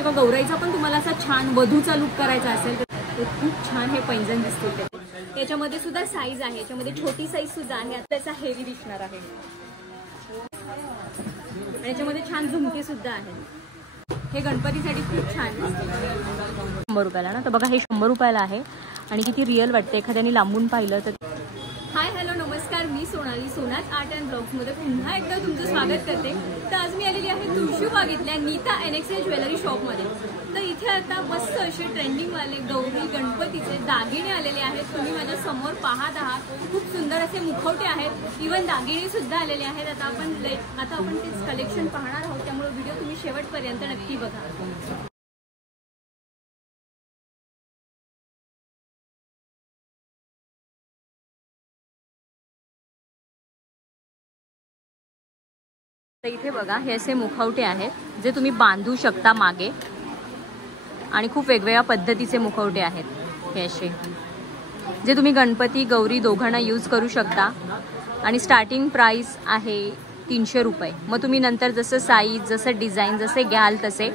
किंवा गौराईचा पण तुम्हाला असा छान वधूचा लुक करायचा असेल तर खूप छान हे पैंजण दिसते. याच्यामध्ये सुद्धा साईज आहे, याच्यामध्ये छोटी साईज सुद्धा आहे. आता त्याचा हेवी दिसणार आहे. याच्यामध्ये छान झुमके सुद्धा आहे. हे गणपतीसाठी खूप छान दिसते. 100 रुपयाला ना. तर बघा हे 100 रुपयाला आहे आणि किती रिअल वाटते एखाद्याने लांबून पाहिलं तर. हाय हॅलो नमस्कार, मी सोनाली, सोनाज आर्ट अँड ब्लॉग्समध्ये पुन्हा एकदा तुमचं स्वागत करते. तर आज मी आलेली आहे तुळशीबागेतल्या नीता NXL ज्वेलरी शॉपमध्ये. तर इथे आता मस्त असे ट्रेंडिंगवाले गौरी गणपतीचे दागिने आलेले आहेत. तुम्ही माझ्या समोर पाहत आहात. खूप सुंदर असे मुखवटे आहेत, इवन दागिने सुद्धा आलेले आहेत. आता आपण तेच कलेक्शन पाहणार आहोत, त्यामुळे व्हिडिओ तुम्ही शेवटपर्यंत नक्की बघा. तर इथे बघा हे असे मुखवटे आहेत जे तुम्ही बांधू शकता मागे आणि खूप वेगवेगळ्या पद्धतीचे मुखवटे आहेत. हे असे जे तुम्ही गणपती गौरी दोघांना यूज करू शकता आणि स्टार्टिंग प्राइस आहे 300 रुपये. मग तुम्ही नंतर जसं साईज जसं डिझाईन जसे घ्याल तसे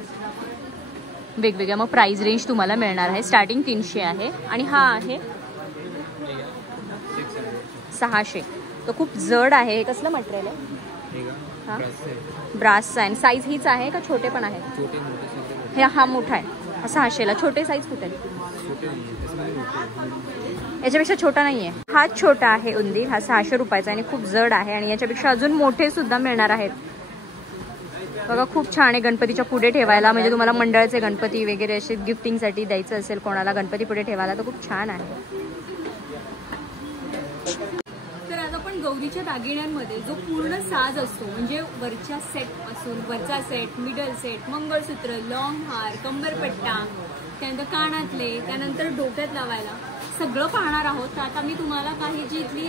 वेगवेगळ्या मग प्राइस रेंज तुम्हाला मिळणार आहे. स्टार्टिंग 300 आहे आणि हा आहे 600. तो खूप जड आहे. हे कसलं मटेरियल आहे? हा ब्रासचा आहे. साईज हीच आहे का छोटे पण आहेत? हे हा मोठा आहे 600ला. छोटे साईज कुठे? याच्यापेक्षा छोटा नाही आहे. हा छोटा आहे उंदीर. हा 600 रुपयाचा आणि खूप जड आहे आणि याच्यापेक्षा अजून मोठे सुद्धा मिळणार आहेत. बघा खूप छान आहे गणपतीच्या पुढे ठेवायला, म्हणजे तुम्हाला मंडळाचे गणपती वगैरे असे गिफ्टिंगसाठी द्यायचं असेल कोणाला गणपती पुढे ठेवायला तर खूप छान आहे. गौरीच्या दागिन्यांमध्ये जो पूर्ण साज असतो, म्हणजे वरच्या सेट पासून वरचा सेट, मिडल सेट, मंगळसूत्र, लॉंग हार, कंबरपट्टा, त्यानंतर कानातले, त्यानंतर डोक्यात लावायला सगळं पाहणार आहोत. तर आता मी तुम्हाला काही जी इथली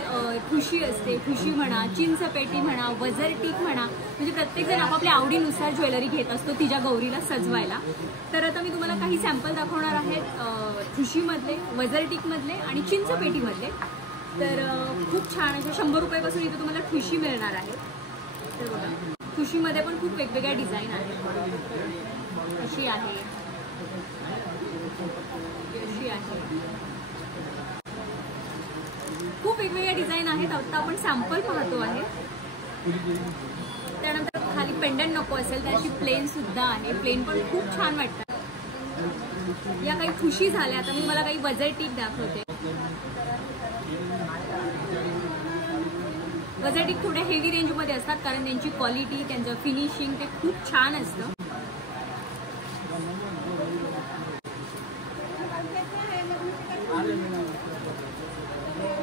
ठुशी असते, ठुशी म्हणा, चिंचपेटी म्हणा, वजरटीक म्हणा, म्हणजे प्रत्येकजण आपापल्या आवडीनुसार ज्वेलरी घेत असतो तिच्या गौरीला सजवायला. तर आता मी तुम्हाला काही सॅम्पल दाखवणार आहेत ठुशीमधले, वजरटीकमधले आणि चिंचपेटीमधले. तर खूप छान असे 100 रुपयापासून इथे तुम्हाला ठुशी मिळणार आहे. तर बघा ठुशीमध्ये पण खूप वेगवेगळ्या डिझाईन आहेत. अशी आहे, अशी आहे, खूप वेगवेगळ्या डिझाईन आहेत. आता आपण सॅम्पल पाहतो आहे. त्यानंतर खाली पेंडंट नको असेल तर अशी प्लेन सुद्धा आहे. प्लेन पण खूप छान वाटतात. या काही ठुशी झाल्या. आता मी मला काही वजरटीक दाखवते. वजरटीक थोड्या हेवी रेंजमध्ये असतात कारण त्यांची क्वालिटी, त्यांचं फिनिशिंग ते खूप छान असतं.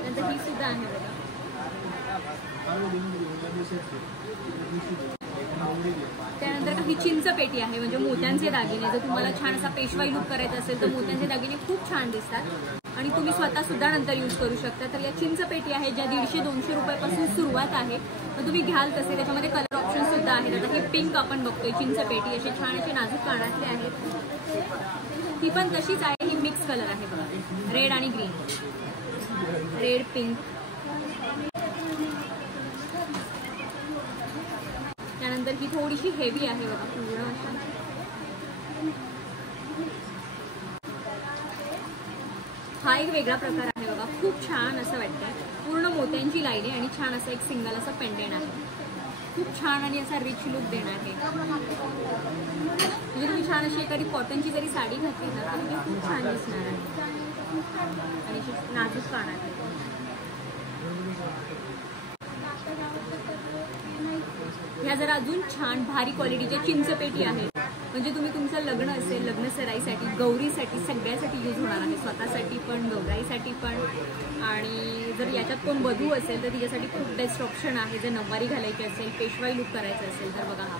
नंतर ही सुद्धा आहे बघा. त्यानंतर काही चिंचपेटी आहे, म्हणजे मोत्यांचे दागिने. जर तुम्हाला छान असा पेशवाई लुक करायचा असेल तर मोत्यांचे दागिने खूप छान दिसतात आणि तुम्ही स्वतः सुद्धा नंतर यूज करू शकता. तर या चिंचपेटी आहे ज्या 150-200 रुपयापासून सुरुवात आहे. मग तुम्ही घ्याल तसे त्याच्यामध्ये कलर ऑप्शन सुद्धा आहेत. आता ही पिंक आपण बघतोय चिंचपेटी, असे छान असे नाजूक कानातले आहेत. ही पण तशीच आहे. ही मिक्स कलर आहे बघा, रेड आणि ग्रीन, रेड पिंक. त्यानंतर ही थोडीशी हेवी आहे बघा पूर्ण अशी. हा एक वेगळा प्रकार आहे बघा, खूप छान असं वाटतं. पूर्ण मोत्यांची लाईन आहे आणि छान असं एक सिंगल असं पेंडेंट आहे. खूप छान आणि असा रिच लुक देणार आहे. म्हणजे तुम्ही छान अशी एखादी कॉटनची जरी साडी घातली ना तर ती खूप छान दिसणार आहे. आणि नाजूक कानात आहे. ह्या जरा अजून छान भारी क्वालिटीच्या चिंचपेटी आहे. म्हणजे तुम्ही तुमचं लग्न असेल, लग्न सराईसाठी, गौरीसाठी सगळ्यासाठी यूज होणार आहे. स्वतःसाठी पण, गौराईसाठी पण. आणि जर याच्यात कोण वधू असेल तर तिच्यासाठी खूप बेस्ट ऑप्शन आहे. जर नऊवारी घालायची असेल, पेशवाई लुक करायचं असेल तर बघा हा.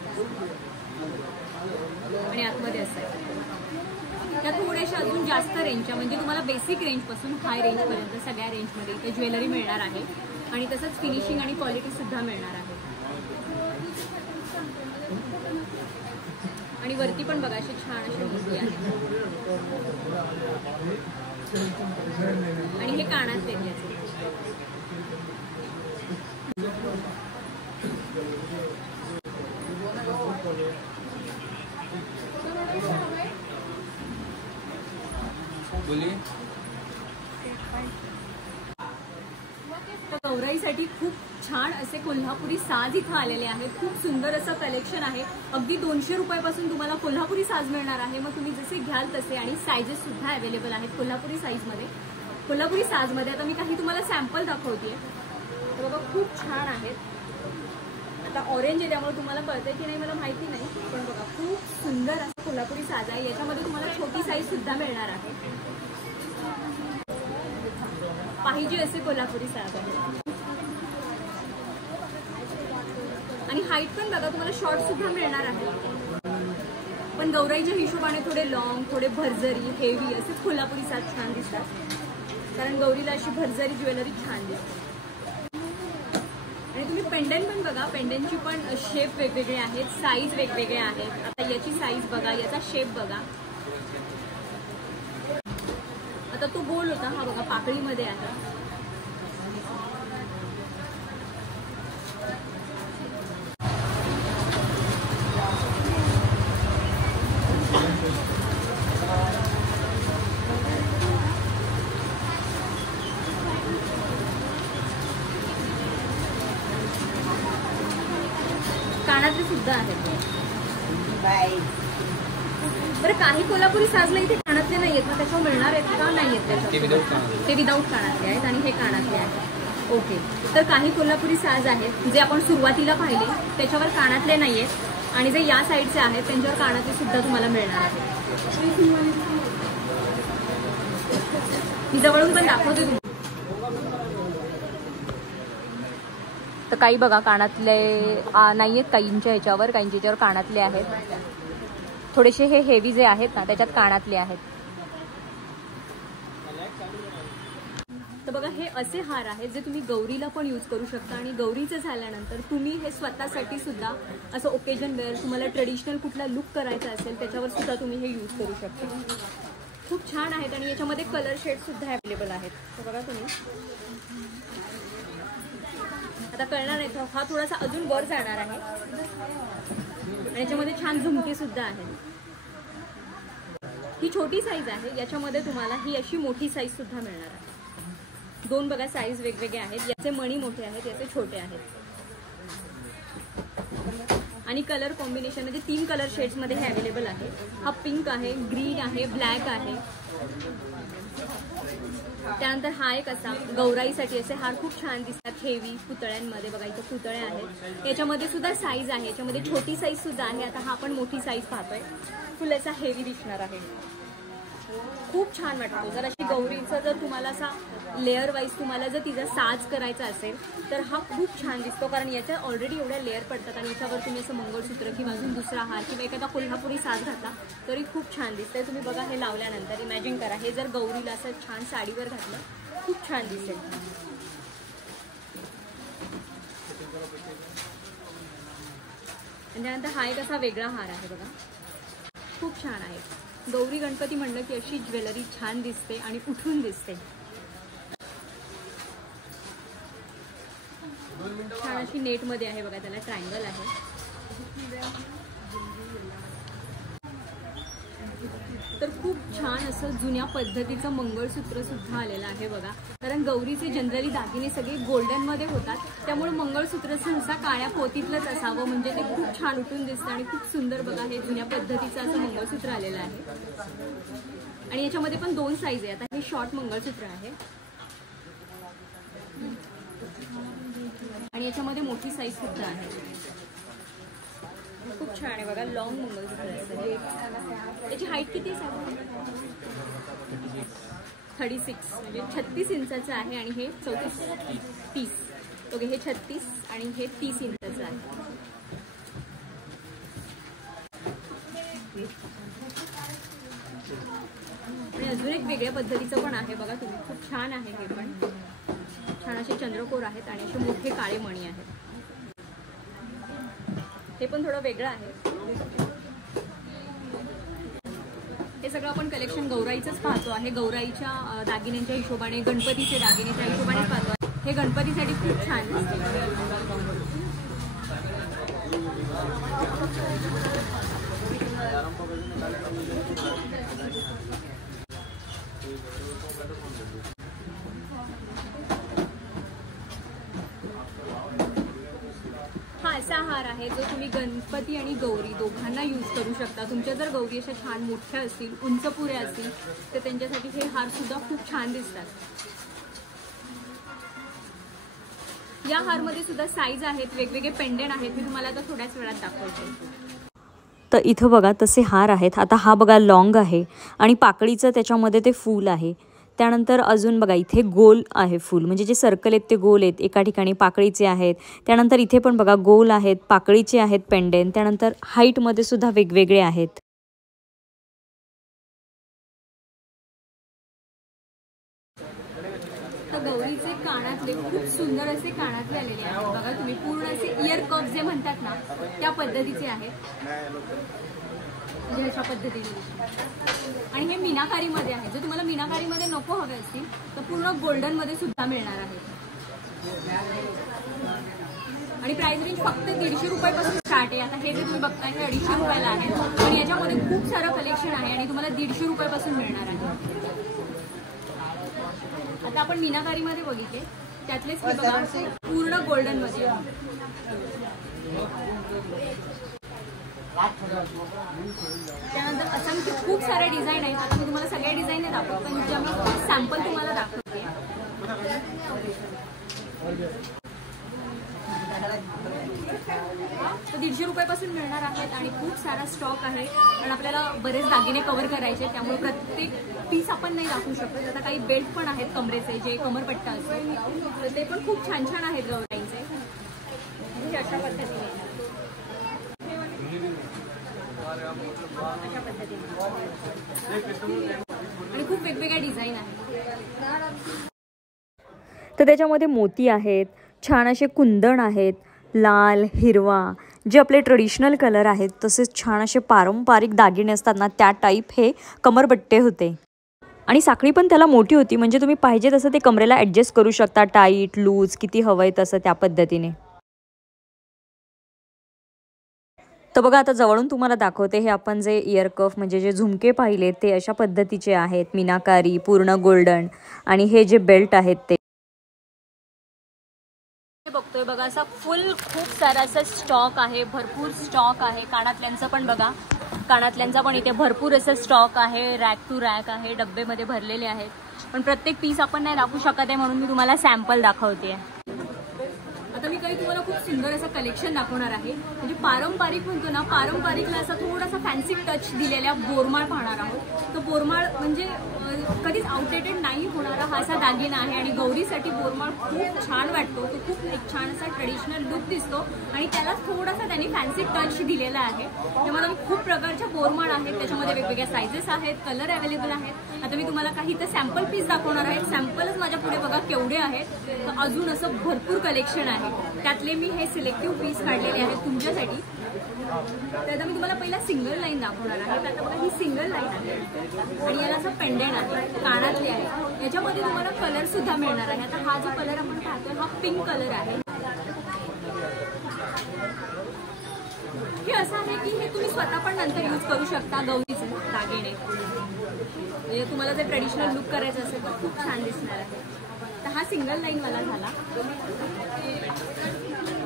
आणि आतमध्ये असं आहे. त्या थोड्याशा अजून जास्त रेंजच्या, म्हणजे तुम्हाला बेसिक रेंजपासून हाय रेंजपर्यंत सगळ्या रेंजमध्ये इथे ज्वेलरी मिळणार आहे. आणि तसंच फिनिशिंग आणि क्वालिटी सुद्धा मिळणार आहे. आणि वरती पण बघा अशी छान अशी मोठी आहे. आणि हे कानात देते. बोलिए. गौराईसाठी खूप छान असे कोल्हापुरी साज इथं आलेले आहेत. खूप सुंदर असं कलेक्शन आहे. अगदी 200 रुपयापासून तुम्हाला कोल्हापुरी साज मिळणार आहे. मग तुम्ही जसे घ्याल तसे, आणि साईजेस सुद्धा अवेलेबल आहेत कोल्हापुरी साईजमध्ये, कोल्हापुरी साजमध्ये. आता मी काही तुम्हाला सॅम्पल दाखवतेय. तर बघा खूप छान आहेत. आता ऑरेंज आहे त्यामुळे तुम्हाला कळतंय की नाही मला माहिती नाही, पण बघा खूप सुंदर असं कोल्हापुरी साज आहे. याच्यामध्ये तुम्हाला छोटी साईज सुद्धा मिळणार आहे. पाहिजे असे कोल्हापुरी साज आहे. आणि हाईट पण बघा तुम्हाला शॉर्ट सुद्धा मिळणार आहे. पण गौराईच्या हिशोबाने थोडे लॉंग, थोडे भरजरी, हेवी असे कोल्हापुरी साज छान दिसतात. कारण गौरीला अशी भरजरी ज्वेलरी छान दिसते. आणि तुम्ही पेंडंट पण बघा, पेंडंटची पण शेप वेगवेगळे आहेत, साईज वेगवेगळे आहेत. आता याची साईज बघा, याचा शेप बघा. आता तो गोल होता, हा बघा पाकळीमध्ये आहे. कानातले सुद्धा आहेत. बरं काही कोल्हापुरी साजला इथे कानातले नाही आहेत ना, त्याच्यावर मिळणार आहेत का? नाही आहेत त्याच्यावर. ते विदाऊट कानातले आहेत आणि हे कानातले आहेत. ओके. तर काही कोल्हापुरी साज आहेत जे आपण सुरुवातीला पाहिले त्याच्यावर कानातले नाही आहेत, आणि जे या साईडचे आहेत त्यांच्यावर कानातले सुद्धा तुम्हाला मिळणार आहेत. मी जवळून पण दाखवते तुम्ही. तर काही बघा कानातले नाही आहेत काहींच्या ह्याच्यावर, काहींच्या ह्याच्यावर कानातले आहेत. थोडेसे हे हेवी जे आहेत ना त्याच्यात कानातले आहेत. तर बघा हे असे हार आहेत जे तुम्ही गौरीला पण यूज करू शकता. आणि गौरीचं झाल्यानंतर तुम्ही हे स्वतःसाठी सुद्धा असं ओकेजन वेअर, तुम्हाला ट्रेडिशनल कुठला लुक करायचा असेल त्याच्यावर सुद्धा तुम्ही हे यूज करू शकता. खूप छान आहेत. आणि याच्यामध्ये कलर शेड सुद्धा अवेलेबल आहेत. तर बघा तुम्ही आता कळणार नाही, हा थोडासा अजून वर जाणार आहे. आणि याच्यामध्ये छान झुमके सुद्धा आहेत. ही छोटी साईज आहे, याच्यामध्ये तुम्हाला ही अशी मोठी साईज सुद्धा मिळणार आहे. दोन बघा साईज वेगवेगळे आहेत. याचे मणी मोठे आहेत, याचे छोटे आहेत. आणि कलर कॉम्बिनेशन म्हणजे 3 कलर शेड्स मध्ये हे अवेलेबल आहे. हा पिंक आहे, ग्रीन आहे, ब्लॅक आहे. त्यानंतर हा एक असा गौराईसाठी असे हार खूप छान दिसतात, हेवी पुतळ्यांमध्ये. बघा इथे पुतळे आहेत. याच्यामध्ये सुद्धा साईज आहे, याच्यामध्ये छोटी साईज सुद्धा आहे. आता हा आपण मोठी साईज पाहतोय. फुल असा हेवी दिसणार आहे. खूप छान वाटतो. जर अशी गौरीचं जर तुम्हाला असा लेअर वाईज तुम्हाला जर तिचा साज करायचा असेल तर हा खूप छान दिसतो. कारण याच्या ऑलरेडी एवढ्या लेअर पडतात आणि याच्यावर तुम्ही असं मंगळसूत्र किंवा अजून दुसरा हार किंवा एखादा कोल्हापुरी साज घातला तरी खूप छान दिसतंय. तुम्ही बघा हे लावल्यानंतर इमॅजिन करा हे जर गौरीला असं छान साडीवर घातलं खूप छान दिसेल. आणि त्यानंतर हा एक असा वेगळा हार आहे बघा, खूप छान आहे. गौरी गणपती म्हणलं की अशी ज्वेलरी छान दिसते आणि उठून दिसते. छान अशी नेटमध्ये आहे बघा, त्याला ट्रायंगल आहे. तर खूप छान असं जुन्या पद्धतीचं मंगळसूत्र सुद्धा आलेलं आहे बघा. कारण गौरीचे जनरली दागिने सगळे गोल्डनमध्ये होतात, त्यामुळे मंगळसूत्र सहसा काळ्या पोतीतलंच असावं म्हणजे ते खूप छान उठून दिसतं आणि खूप सुंदर बघा हे जुन्या पद्धतीचं असं मंगळसूत्र आलेलं आहे. आणि याच्यामध्ये पण 2 साईज आहे. आता हे शॉर्ट मंगळसूत्र आहे आणि याच्यामध्ये मोठी साईज सुद्धा आहे. खूप छान आहे बघा, लॉंग मंगळसूत्र आहे. याची हाईट किती आहे? 36 म्हणजे 36 इंचाचं आहे. आणि हे 30. ओके, हे 36 आणि हे 30 इंचाचं आहे. आणि अजून एक वेगळ्या पद्धतीचं पण आहे बघा तुम्ही, खूप छान आहे. हे पण छान असे चंद्रकोर आहेत आणि असे मोठे काळे मणी आहेत. हे पण थोडं वेगळं आहे. हे सगळं आपण कलेक्शन गौराईचंच पाहतो आहे. गौराईच्या दागिन्यांच्या हिशोबाने, गणपतीचे दागिन्याच्या हिशोबाने पाहतो आहे. हे गणपतीसाठी खूप छान दिसते. हार आहे जो तुम्ही गणपती आणि गौरी दोघांना यूज करू शकता. तुमच्या जर गौरी अशा छान मोठ्या असतील, उंच पुऱ्या असतील तर त्यांच्यासाठी हे हार सुद्धा खूप छान दिसतात. या हारमध्ये सुद्धा साईज आहेत, वेगवेगळे पेंडेंट आहेत. मी तुम्हाला आता थोड्याच वेळात दाखवते. तर इथं बघा तसे हार आहेत. आता हा बघा लॉंग आहे आणि पाकळीचं त्याच्यामध्ये ते फूल आहे. त्यानंतर अजून बघा इथे गोल आहे फूल, म्हणजे जे सर्कल आहेत ते गोल आहेत, एका ठिकाणी पाकळीचे आहेत. त्यानंतर इथे पण बघा गोल आहेत, पाकळीचे आहेत पेंडेंट. त्यानंतर हाईटमध्ये सुद्धा वेगवेगळे आहेत. तर गौरीचे कानातले खूप सुंदर असे कानातले आलेले आहेत बघा तुम्ही. पूर्ण असे इयर कप जे म्हणतात ना त्या पद्धतीचे आहेत, म्हणजे अशा पद्धतीने. आणि हे मीनाकारीमध्ये आहे. जर तुम्हाला मीनाकारीमध्ये नको हवे असतील तर पूर्ण गोल्डनमध्ये सुद्धा मिळणार आहे. आणि प्राइस रेंज फक्त 150 रुपयापासून स्टार्ट आहे. आता हे जे तुम्ही बघताय हे 250 रुपयाला आहे आणि याच्यामध्ये खूप सारं कलेक्शन आहे आणि तुम्हाला 150 रुपयापासून मिळणार आहे. आता आपण मीनाकारीमध्ये बघितले त्यातलेच हे बघा पूर्ण गोल्डनमध्ये. त्यानंतर असंख्य खूप सारे डिझाईन आहेत. आता मी तुम्हाला सगळ्या डिझाईन नाही दाखवत, पण ज्या मी सॅम्पल तुम्हाला दाखवते. तर 150 रुपयापासून मिळणार आहेत आणि खूप सारा स्टॉक आहे. कारण आपल्याला बरेच दागिने कव्हर करायचे, त्यामुळे प्रत्येक पीस आपण नाही दाखवू शकत. आता काही बेल्ट पण आहेत कमरेचे, जे कमरपट्टा असते, तर ते पण खूप छान छान आहेत गौराईंचे. म्हणजे अशा पद्धतीने आणि खूप वेगवेगळ्या डिझाईन आहेत. तर त्याच्यामध्ये मोती आहेत, छान असे कुंदन आहेत, लाल, हिरवा, जे आपले ट्रेडिशनल कलर आहेत. तसेच छान असे पारंपरिक दागिने असतात ना त्या टाईप हे कमरबट्टे होते. आणि साखळी पण त्याला मोठी होती, म्हणजे तुम्ही पाहिजे तसं ते कमरेला ॲडजस्ट करू शकता, टाईट लूज किती हवं आहे तसं त्या पद्धतीने. तर बघा आता जवळून तुम्हाला दाखवते. हे आपण जे इयर कफ म्हणजे जे झुमके पाहिले ते अशा पद्धतीचे आहेत, मीनाकारी, पूर्ण गोल्डन. आणि हे जे बेल्ट आहेत ते बघतोय बघा असा फुल खूप सारा असा स्टॉक आहे, भरपूर स्टॉक आहे. कानातल्यांचा पण बघा, कानातल्यांचा पण इथे भरपूर असं स्टॉक आहे. रॅक टू रॅक आहे, डब्बेमध्ये भरलेले आहेत. पण प्रत्येक पीस आपण नाही दाखवू शकत आहे, म्हणून मी तुम्हाला सॅम्पल दाखवते. आता मी काही तुम्हाला खूप सुंदर असं कलेक्शन दाखवणार आहे. म्हणजे पारंपरिक म्हणतो ना, पारंपरिकला असा थोडासा फॅन्सी टच दिलेल्या बोरमाळ पाहणार आहोत. तो बोरमाळ म्हणजे कधीच आउटडेटेड नाही होणारा हा असा दागिना आहे. आणि गौरीसाठी बोरमाळ खूप छान वाटतो. तो खूप एक छान असा ट्रेडिशनल लुक दिसतो आणि त्याला थोडासा त्यांनी फॅन्सी टच दिलेला आहे. त्यामध्ये खूप प्रकारच्या बोरमाळ आहेत, त्याच्यामध्ये वेगवेगळ्या सायझेस आहेत, कलर अवेलेबल आहेत. आता मी तुम्हाला काही तर सॅम्पल पीस दाखवणार आहे. सॅम्पलच माझ्या पुढे बघा केवढे आहेत. तर अजून असं भरपूर कलेक्शन आहे. त्यातले मी हे सिलेक्टिव्ह पीस काढलेले आहेत तुमच्यासाठी. तर आता मी तुम्हाला पहिला सिंगल लाईन दाखवणार आहे. आता बघा ही सिंगल लाईन आहे आणि याला असं पेंडेंट आहे, कानातले आहे. याच्यामध्ये तुम्हाला कलर सुद्धा मिळणार आहे. आता हा जो कलर आपण पाहतोय हा पिंक कलर आहे. हे असं आहे की हे तुम्ही स्वतः पण नंतर यूज करू शकता गौरीचे दागिने. म्हणजे तुम्हाला जर ट्रेडिशनल लुक करायचं असेल तर खूप छान दिसणार आहे. तर हा सिंगल लाईन वाला झाला.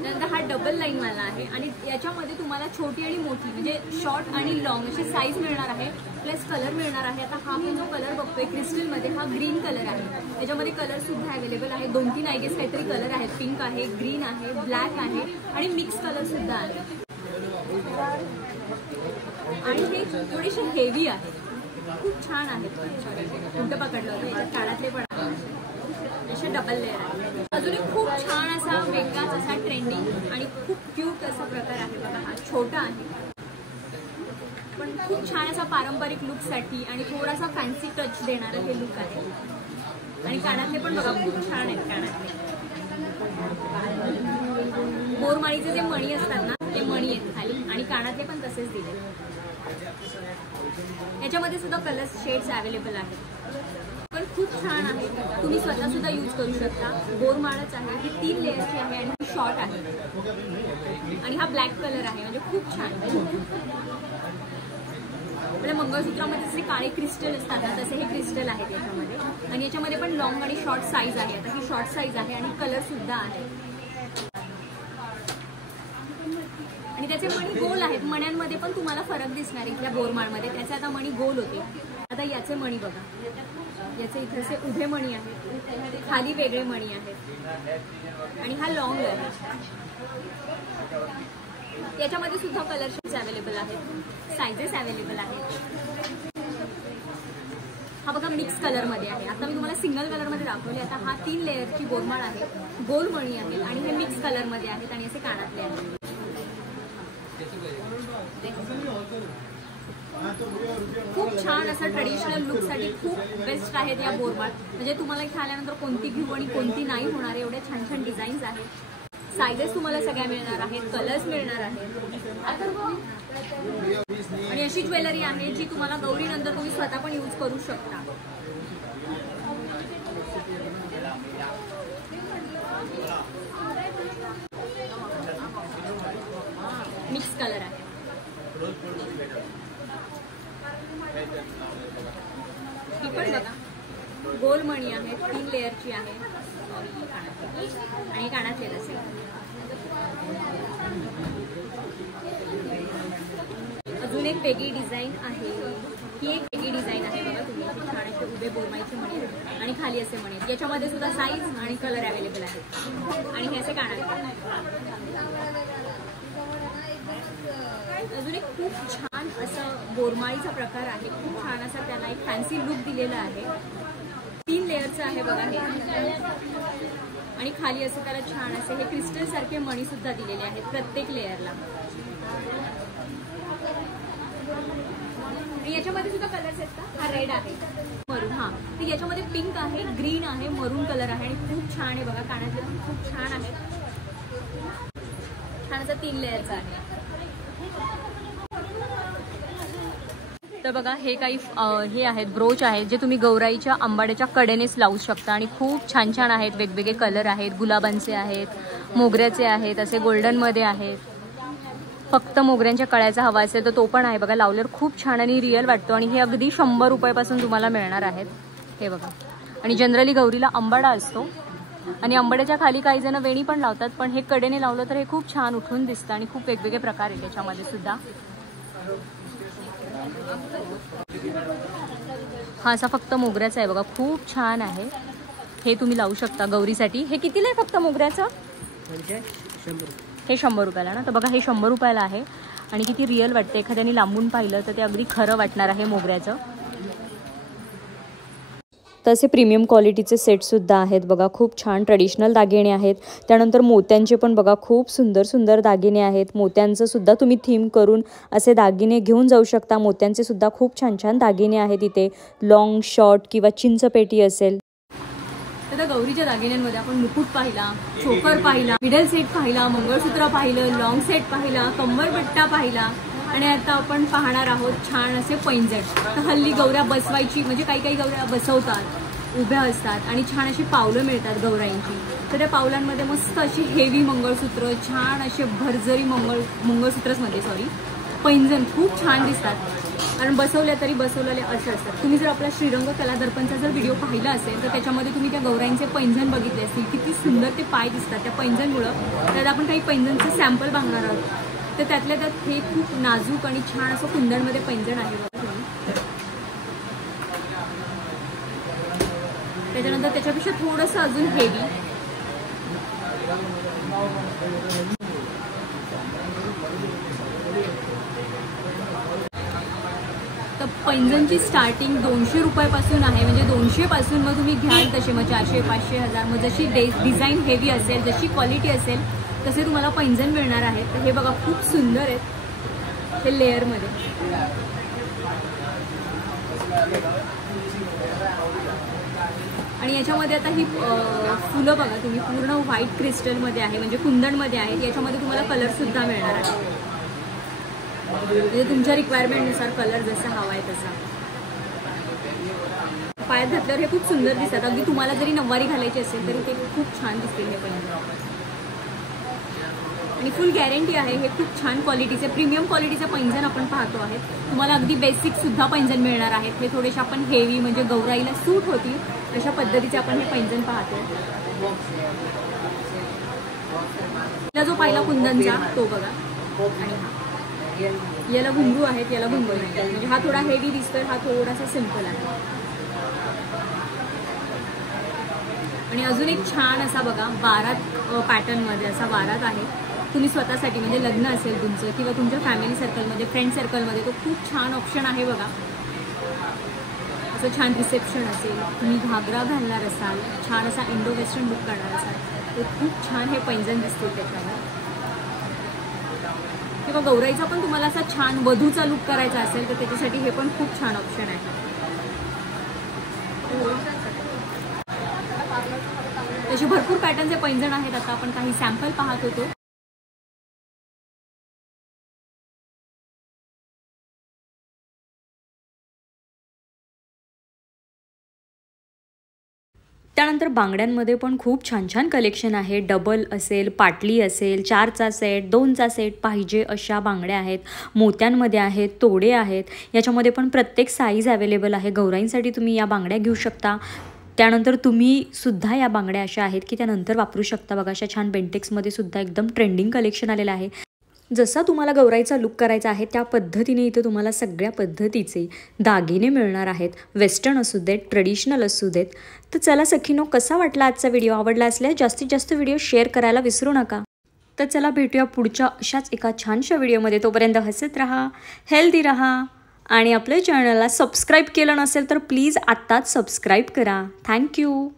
त्यानंतर हा डबल लाईन वाला आहे आणि याच्यामध्ये तुम्हाला छोटी आणि मोठी म्हणजे शॉर्ट आणि लॉंग अशी साईज मिळणार आहे, प्लस कलर मिळणार आहे. आता हा मी जो कलर बघतोय क्रिस्टलमध्ये हा ग्रीन कलर आहे. याच्यामध्ये कलर सुद्धा अवेलेबल आहे. 2-3 आय गेस काहीतरी कलर आहेत. पिंक आहे, ग्रीन आहे, ब्लॅक आहे आणि मिक्स कलर सुद्धा आहे. आणि हे थोडेसे हेवी आहे, खूप छान आहेत. उलट पकडलं होतं. याच्यात कानातले पण आहे, असे डबल लेअर आहे. अजून एक खूप छान असा वेगळाच असा ट्रेंडिंग आणि खूप क्यूट असा प्रकार आहे बघा. हा छोटा आहे पण खूप छान असा पारंपरिक लुकसाठी आणि थोडासा फॅन्सी टच देणारा हे लुक आहे. आणि कानातले पण बघा खूप छान आहेत. कानातले बोरमाळीचे जे मणी असतात ना ते मणी आहेत खाली आणि कानातले पण तसेच दिले. याच्यामध्ये सुद्धा कलर शेड्स अवेलेबल आहेत, पण खूप छान आहे. तुम्ही स्वतः सुद्धा यूज करू शकता. बोरमाळच आहे, ही 3 लेयरची आहे आणि ही शॉर्ट आहे आणि हा ब्लॅक कलर आहे. म्हणजे खूप छान. आपल्या मंगळसूत्रामध्ये जसे काळे क्रिस्टल असतात ना तसे हे क्रिस्टल आहेत याच्यामध्ये. आणि याच्यामध्ये पण लॉंग आणि शॉर्ट साईज आहे. आता ही शॉर्ट साईज आहे आणि कलर सुद्धा आहे. त्याचे मणी गोल आहेत. मण्यांमध्ये पण तुम्हाला फरक दिसणार इथल्या बोरमाळमध्ये. त्याचे आता मणी गोल होते. आता याचे मणी बघा, याचे इथे असे उभे मणी आहेत, खाली वेगळे मणी आहेत आणि हा लॉंग आहे. याच्यामध्ये सुद्धा कलर्स अवेलेबल आहेत, सायझेस अवेलेबल आहेत. हा बघा मिक्स कलर मध्ये आहे. आता मी तुम्हाला सिंगल कलर मध्ये दाखवले. आता हा 3 लेअरची बोरमाळ आहे, गोल मणी आहेत आणि हे मिक्स कलर मध्ये आहेत आणि असे कानातले आहेत. खूप छान असं ट्रेडिशनल लुक साठी खूप बेस्ट आहेत या बोरमाळ. म्हणजे तुम्हाला इथे आल्यानंतर कोणती घेऊ आणि कोणती नाही होणार, एवढे छान छान डिझाईन्स आहेत. सायझेस तुम्हाला सगळ्या मिळणार आहेत, कलर्स मिळणार आहेत. आणि अशी ज्वेलरी आहे जी तुम्हाला गौरी नंतर तुम्ही स्वतः पण यूज करू शकता. मिक्स कलर आहे. ही पण बघा गोल मणी आहेत, 3 लेअरची आहे आणि कानातले असेल. अजून एक वेगळी डिझाईन आहे. ही एक वेगळी डिझाईन आहे बघा. तुम्ही छान असे उभे बोरमाळीचे मणी आणि खाली असे मणी. याच्यामध्ये सुद्धा साईज आणि कलर अवेलेबल आहेत आणि हे असे कानातले. अजून एक खूप छान असं बोरमाळीचा प्रकार आहे. खूप छान असा त्याला एक फॅन्सी लुक दिलेला आहे. 3 लेअरचं आहे बघा हे आणि खाली असं त्याला छान असे हे क्रिस्टल सारखे मणी सुद्धा दिलेले आहेत प्रत्येक लेअरला. याच्यामध्ये सुद्धा कलर्स आहेत का? हा रेड आहे, मरून. हा तर याच्यामध्ये पिंक आहे, ग्रीन आहे, मरून कलर आहे आणि खूप छान आहे बघा. कानातले पण खूप छान आहे. छान असं 3 लेअरचं आहे. तर बघा हे काही हे आहेत ब्रोच आहेत जे तुम्ही गौराईच्या आंबाड्याच्या कडेनेच लावू शकता आणि खूप छान छान आहेत. वेगवेगळे कलर आहेत, गुलाबांचे आहेत, मोगऱ्याचे आहेत, असे गोल्डनमध्ये आहेत. फक्त मोगऱ्यांच्या कळ्याचा हवा असेल तर तो पण आहे बघा. लावल्यावर खूप छान आणि रिअल वाटतो आणि हे अगदी 100 रुपयापासून तुम्हाला मिळणार आहेत. हे बघा. आणि जनरली गौरीला आंबाडा असतो आणि आंबाड्याच्या खाली काही जण वेणी पण लावतात, पण हे कडेने लावलं तर हे खूप छान उठून दिसतं आणि खूप वेगवेगळे प्रकार आहेत त्याच्यामध्ये सुद्धा. हा असा फक्त मोगऱ्याचा आहे बघा. खूप छान आहे. हे तुम्ही लावू शकता गौरीसाठी. हे कितीला आहे फक्त मोगऱ्याचं? हे 100 रुपयाला ना. तर बघा हे 100 रुपयाला आहे आणि किती रिअल वाटते. एखाद्याने लांबून पाहिलं तर ते अगदी खरं वाटणार आहे मोगऱ्याचं. तसे प्रीमियम क्वालिटीचे सेटसुद्धा आहेत बघा. खूप छान ट्रेडिशनल दागिने आहेत. त्यानंतर मोत्यांचे पण बघा खूप सुंदर सुंदर दागिने आहेत. मोत्यांचं सुद्धा तुम्ही थीम करून असे दागिने घेऊन जाऊ शकता. मोत्यांचे सुद्धा खूप छान छान दागिने आहेत इथे. लॉंग, शॉर्ट किंवा चिंचपेटी असेल. तर गौरीच्या दागिन्यांमध्ये आपण मुकुट पाहिला, चोकर पाहिला, मिडल सेट पाहिला, मंगळसूत्र पाहिलं, लॉंग सेट पाहिला, कंबरपट्टा पाहिला आणि आता आपण पाहणार आहोत छान असे पैंजण. तर हल्ली गौऱ्या बसवायची म्हणजे काही काही गौऱ्या बसवतात, उभ्या असतात आणि छान अशी पावलं मिळतात गौराईंची. तर त्या पावलांमध्ये मस्त अशी हेवी मंगळसूत्र, छान असे भरजरी मंगळसूत्रच म्हणजे पैंजण खूप छान दिसतात. कारण बसवल्या तरी बसवलेले असे असतात. तुम्ही जर आपला श्रीरंग कला दर्पणचा जर व्हिडिओ पाहिला असेल तर त्याच्यामध्ये तुम्ही त्या गौराईंचे पैंजण बघितले असतील. किती सुंदर ते पाय दिसतात त्या पैंजणमुळं. त्यात आपण काही पैंजणचं सॅम्पल बघणार आहोत. तर त्यातल्या त्यात हे खूप नाजूक आणि छान असं कुंदनमध्ये पैंजण आहे बघा तुम्ही. त्याच्यानंतर त्याच्यापेक्षा थोडंसं अजून हेवी तर पैंजणची स्टार्टिंग 200 रुपयापासून आहे. म्हणजे 200 पासून मग तुम्ही घ्याल तसे मग 400, 500, 1000. मग जशी डिझाईन हेवी असेल, जशी क्वालिटी असेल तसे तुम्हाला पैंजण मिळणार आहेत. तर हे बघा खूप सुंदर आहेत हे लेअरमध्ये. आणि याच्यामध्ये आता ही फुलं बघा तुम्ही पूर्ण व्हाईट क्रिस्टलमध्ये आहे म्हणजे कुंदनमध्ये आहेत. याच्यामध्ये तुम्हाला कलरसुद्धा मिळणार आहे. म्हणजे तुमच्या रिक्वायरमेंटनुसार कलर जसा हवा आहे तसा. पायात घातल्यावर हे खूप सुंदर दिसतात. अगदी तुम्हाला जरी नऊवारी घालायची असेल तरी ते खूप छान दिसतील हे पैंजण. आणि फुल गॅरंटी आहे. हे खूप छान क्वालिटीचे प्रीमियम क्वालिटीचे पैंजण आपण पाहतो आहेत. तुम्हाला अगदी बेसिकसुद्धा पैंजण मिळणार आहेत. हे थोडेसे आपण हेवी म्हणजे गौराईला सूट होतील अशा पद्धतीचे आपण हे पैंजण पाहतो. जो पहिला कुंदनचा तो बघा आणि हा याला घुंगरू आहेत, याला घुंगरू नाही. म्हणजे हा थोडा हेवी दिसतोय, हा थोडासा सिम्पल आहे. आणि अजून एक छान असा बघा बारात पॅटर्नमध्ये असा बारात आहे. तुम्ही स्वतःसाठी म्हणजे लग्न असेल तुमचं किंवा तुमच्या फॅमिली सर्कलमध्ये, फ्रेंड सर्कलमध्ये तो खूप छान ऑप्शन आहे बघा. असं छान रिसेप्शन असेल, तुम्ही घागरा घालणार असाल, छान असा इंडो वेस्टर्न लुक करणार असाल तर खूप छान हे पैंजण दिसतील त्याच्यावर. किंवा गौराईचा पण तुम्हाला असा छान वधूचा लुक करायचा असेल तर त्याच्यासाठी हे पण खूप छान ऑप्शन आहे. तसे भरपूर पॅटर्नचे पैंजण आहेत. आता आपण काही सॅम्पल पाहत होतो. त्यानंतर बांगड्यांमध्ये पण खूप छान छान कलेक्शन आहे. डबल असेल, पाटली असेल, 4चा सेट, 2चा सेट पाहिजे अशा बांगड्या आहेत. मोत्यांमध्ये आहेत, तोडे आहेत. याच्यामध्ये पण प्रत्येक साईज अवेलेबल आहे. गौराईंसाठी तुम्ही या बांगड्या घेऊ शकता. त्यानंतर तुम्ही सुद्धा या बांगड्या अशा आहेत की त्यानंतर वापरू शकता. बघा अशा छान बेंटेक्समध्ये सुद्धा एकदम ट्रेंडिंग कलेक्शन आलेलं आहे. जसा तुम्हाला गौराईचा लुक करायचा आहे त्या पद्धतीने इथे तुम्हाला सगळ्या पद्धतीचे दागिने मिळणार आहेत. वेस्टर्न असू देत, ट्रेडिशनल असू देत. तर चला सखीनो, कसा वाटला आजचा व्हिडिओ? आवडला असल्यास जास्तीत जास्त व्हिडिओ शेअर करायला विसरू नका. तर चला भेटूया पुढच्या अशाच एका छानशा व्हिडिओमध्ये. तोपर्यंत हसत राहा, हेल्दी राहा आणि आपल्या चॅनलला सबस्क्राईब केलं नसेल तर प्लीज आत्ताच सबस्क्राईब करा. थँक्यू.